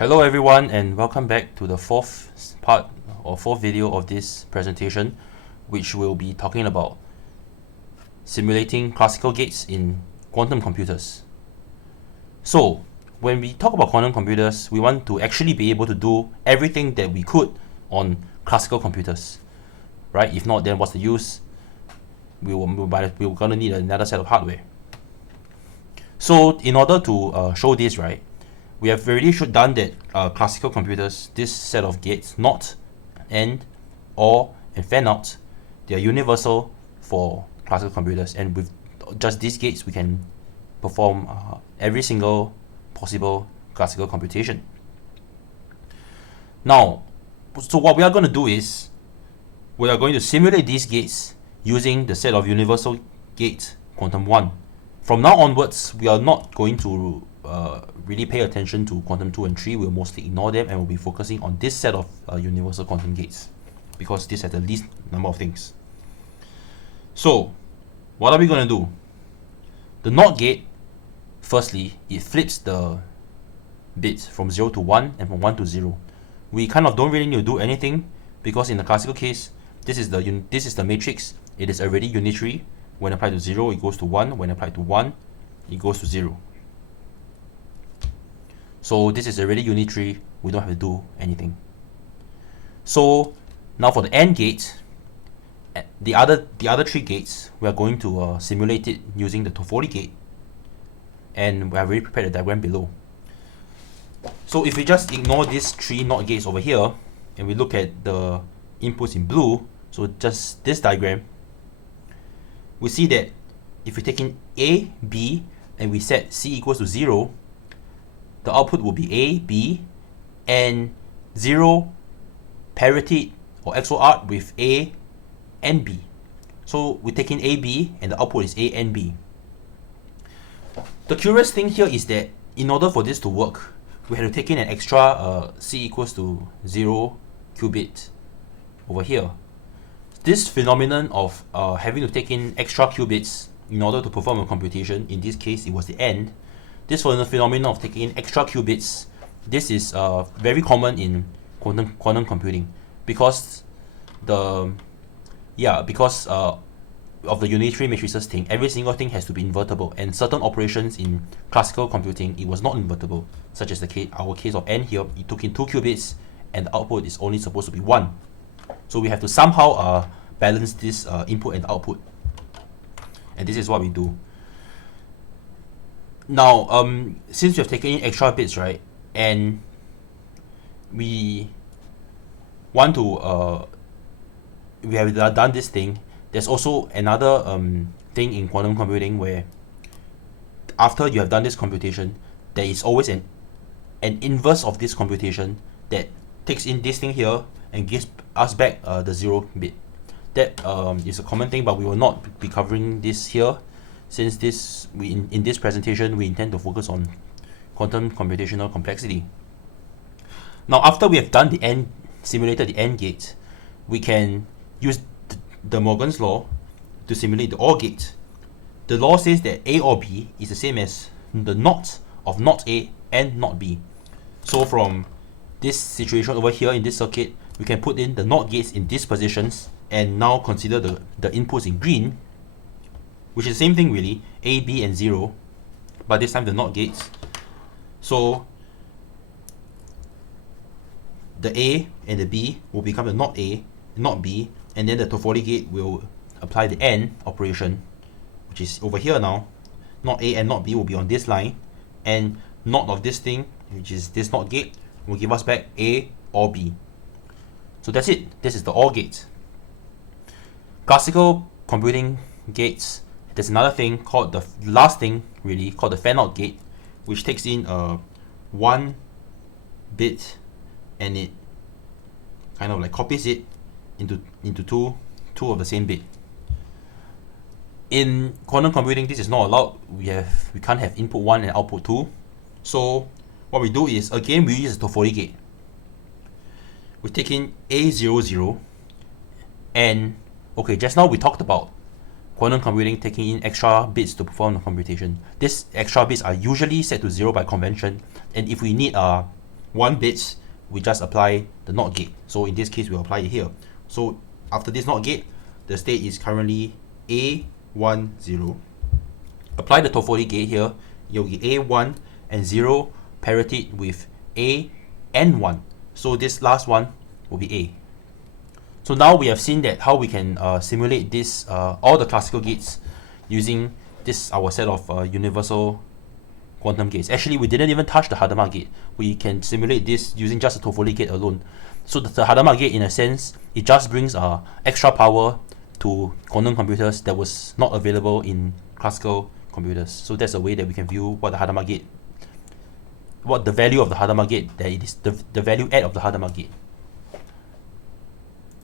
Hello everyone and welcome back to the fourth part or fourth video of this presentation, which will be talking about simulating classical gates in quantum computers. So when we talk about quantum computers, we want to actually be able to do everything that we could on classical computers, right? If not, then what's the use? We're going to need another set of hardware. So in order to show this, right, we have already done that classical computers, this set of gates, NOT, AND, OR, and fan-out, they are universal for classical computers, and with just these gates we can perform every single possible classical computation. Now, so what we are going to do is we are going to simulate these gates using the set of universal gates quantum 1. From now onwards, we are not going to really pay attention to quantum 2 and 3. We'll mostly ignore them and we'll be focusing on this set of universal quantum gates because this has the least number of things. So what are we going to do? The NOT gate, firstly, it flips the bits from 0 to 1 and from 1 to 0. We kind of don't really need to do anything because in the classical case, this is the matrix. It is already unitary. When applied to 0, it goes to 1. When applied to 1, it goes to 0. So this is already unitary. We don't have to do anything. So now for the AND gate, the other three gates, we are going to simulate it using the Toffoli gate, and we have already prepared the diagram below. So if we just ignore these three NOT gates over here, and we look at the inputs in blue, so just this diagram, we see that if we take in A, B, and we set C equals to 0, the output will be A, B, and 0 parity or XOR with A and B. So we take in A, B, and the output is A and B. The curious thing here is that in order for this to work, we had to take in an extra C equals to 0 qubit over here. This phenomenon of having to take in extra qubits in order to perform a computation, in this case it was the AND, this phenomenon of taking in extra qubits, this is very common in quantum computing because of the unitary matrices thing. Every single thing has to be invertible, and certain operations in classical computing, it was not invertible, such as our case of AND here. It took in 2 qubits and the output is only supposed to be 1. So we have to somehow balance this input and output, and this is what we do. Now, since we have taken in extra bits, right, and we want to we have done this thing, there's also another thing in quantum computing where after you have done this computation, there is always an inverse of this computation that takes in this thing here and gives us back the 0 bit. That is a common thing, but we will not be covering this here, since in this presentation we intend to focus on quantum computational complexity. Now, after we have done simulated the AND gate, we can use De Morgan's law to simulate the OR gate. The law says that A or B is the same as the NOT of NOT A and NOT B. So from this situation over here in this circuit, we can put in the NOT gates in these positions and now consider the inputs in green, which is the same thing really, A, B, and 0, but this time the NOT gates. So the A and the B will become the NOT A, NOT B, and then the Toffoli gate will apply the AND operation, which is over here now. NOT A and NOT B will be on this line, and NOT of this thing, which is this NOT gate, will give us back A or B. So that's it. This is the OR gate. Classical computing gates, there's another thing called the last thing really called the fan-out gate, which takes in 1 bit and it kind of like copies it into two of the same bit. In quantum computing, this is not allowed. We can't have input 1 and output 2. So what we do is, again, we use the Toffoli gate. We take in A00, and okay, just now we talked about quantum computing taking in extra bits to perform the computation. These extra bits are usually set to 0 by convention, and if we need 1 bits, we just apply the NOT gate. So in this case, we'll apply it here. So after this NOT gate, the state is currently A10. Apply the Toffoli gate here, you'll get A1 and 0 parity with A and 1. So this last one will be A. So now we have seen that how we can simulate this all the classical gates using this our set of universal quantum gates. Actually, we didn't even touch the Hadamard gate. We can simulate this using just the Toffoli gate alone. So the Hadamard gate, in a sense, it just brings extra power to quantum computers that was not available in classical computers. So that's a way that we can view what the Hadamard gate, what the value of the Hadamard gate, that it is the value add of the Hadamard gate.